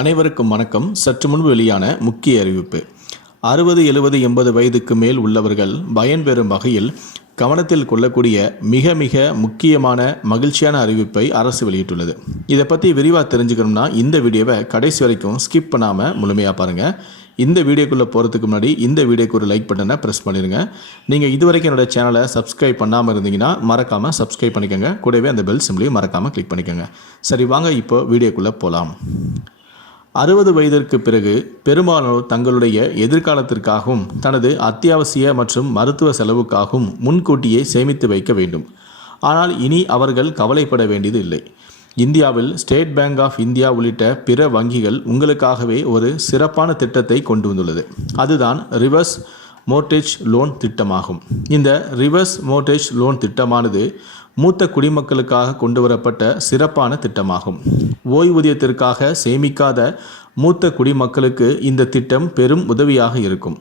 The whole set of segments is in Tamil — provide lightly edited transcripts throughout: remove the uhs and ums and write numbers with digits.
அனைவருக்கும் வணக்கம். சற்று முன்பு வெளியான முக்கிய அறிவிப்பு. 60, 70, 80 வயதுக்கு மேல் உள்ளவர்கள் பயன்பெறும் வகையில் கவனத்தில் கொள்ளக்கூடிய மிக மிக முக்கியமான மகிழ்ச்சியான அறிவிப்பை அரசு வெளியிட்டுள்ளது. இதை பற்றி விரிவாக தெரிஞ்சுக்கணும்னா இந்த வீடியோவை கடைசி வரைக்கும் ஸ்கிப் பண்ணாமல் முழுமையாக பாருங்கள். இந்த வீடியோக்குள்ளே போகிறதுக்கு முன்னாடி இந்த வீடியோக்கு ஒரு லைக் பட்டனை ப்ரெஸ் பண்ணிடுங்க. நீங்கள் இதுவரைக்கும் என்னோடய சேனலை சப்ஸ்கிரைப் பண்ணாமல் இருந்தீங்கன்னா மறக்காமல் சப்ஸ்கிரைப் பண்ணிக்கோங்க. கூடவே அந்த பெல் சிம்லையும் மறக்காமல் கிளிக் பண்ணிக்கோங்க. சரி, வாங்க இப்போ வீடியோக்குள்ளே போகலாம். 60 வயதிற்கு பிறகு பெரும்பாலானோர் தங்களுடைய எதிர்காலத்திற்காகவும் தனது அத்தியாவசிய மற்றும் மருத்துவ செலவுக்காகவும் முன்கூட்டியே சேமித்து வைக்க வேண்டும். ஆனால் இனி அவர்கள் கவலைப்பட வேண்டியது இல்லை. இந்தியாவில் ஸ்டேட் பேங்க் ஆஃப் இந்தியா உள்ளிட்ட பிற வங்கிகள் உங்களுக்காகவே ஒரு சிறப்பான திட்டத்தை கொண்டு வந்துள்ளது. அதுதான் ரிவர்ஸ் மோர்ட்கேஜ் லோன் திட்டமாகும். இந்த ரிவர்ஸ் மோர்ட்கேஜ் லோன் திட்டமானது மூத்த குடிமக்களுக்காக கொண்டு வரப்பட்ட சிறப்பான திட்டமாகும். ஓய்வூதியத்திற்காக சேமிக்காத மூத்த குடிமக்களுக்கு இந்த திட்டம் பெரும் உதவியாக இருக்கும்.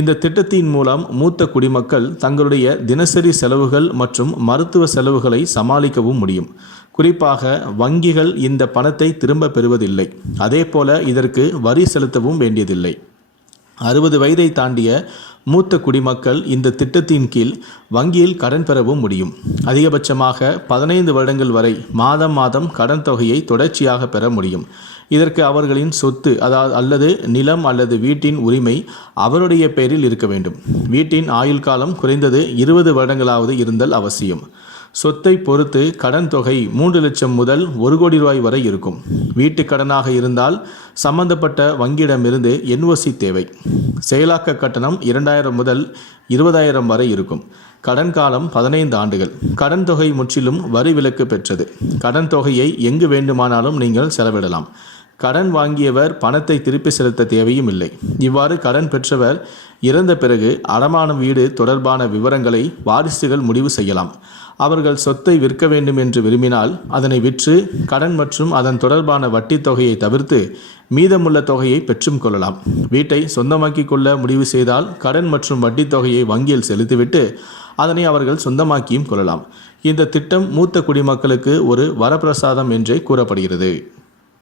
இந்த திட்டத்தின் மூலம் மூத்த குடிமக்கள் தங்களுடைய தினசரி செலவுகள் மற்றும் மருத்துவ செலவுகளை சமாளிக்கவும் முடியும். குறிப்பாக வங்கிகள் இந்த பணத்தை திரும்ப பெறுவதில்லை. அதேபோல இதற்கு வரி செலுத்தவும் வேண்டியதில்லை. 60 வயதை தாண்டிய மூத்த குடிமக்கள் இந்த திட்டத்தின் கீழ் வங்கியில் கடன் பெறவும் முடியும். அதிகபட்சமாக 15 வருடங்கள் வரை மாதம் மாதம் கடன் தொகையை தொடர்ச்சியாக பெற முடியும். இதற்கு அவர்களின் சொத்து அல்லது நிலம் அல்லது வீட்டின் உரிமை அவருடைய பெயரில் இருக்க வேண்டும். வீட்டின் ஆயுள் காலம் குறைந்தது 20 வருடங்களாவது இருந்தல் அவசியம். சொத்தை பொறுத்து கடன் தொகை 3 லட்சம் முதல் 1 கோடி ரூபாய் வரை இருக்கும். வீட்டு கடனாக இருந்தால் சம்பந்தப்பட்ட வங்கியிடமிருந்து NOC தேவை. செயலாக்க கட்டணம் 2000 முதல் 20,000 வரை இருக்கும். கடன் காலம் 15 ஆண்டுகள். கடன் தொகை முற்றிலும் வரி விலக்கு பெற்றது. கடன் தொகையை எங்கு வேண்டுமானாலும் நீங்கள் செலவிடலாம். கடன் வாங்கியவர் பணத்தை திருப்பி செலுத்த தேவையும் இல்லை. இவ்வாறு கடன் பெற்றவர் இறந்த பிறகு அடமான வீடு தொடர்பான விவரங்களை வாரிசுகள் முடிவு செய்யலாம். அவர்கள் சொத்தை விற்க வேண்டும் என்று விரும்பினால் அதனை விற்று கடன் மற்றும் அதன் தொடர்பான வட்டி தொகையை தவிர்த்து மீதமுள்ள தொகையை பெற்றும் கொள்ளலாம். வீட்டை சொந்தமாக்கி கொள்ள முடிவு செய்தால் கடன் மற்றும் வட்டி தொகையை வங்கியில் செலுத்திவிட்டு அதனை அவர்கள் சொந்தமாக்கியும் கொள்ளலாம். இந்த திட்டம் மூத்த குடிமக்களுக்கு ஒரு வரப்பிரசாதம் என்றே கூறப்படுகிறது.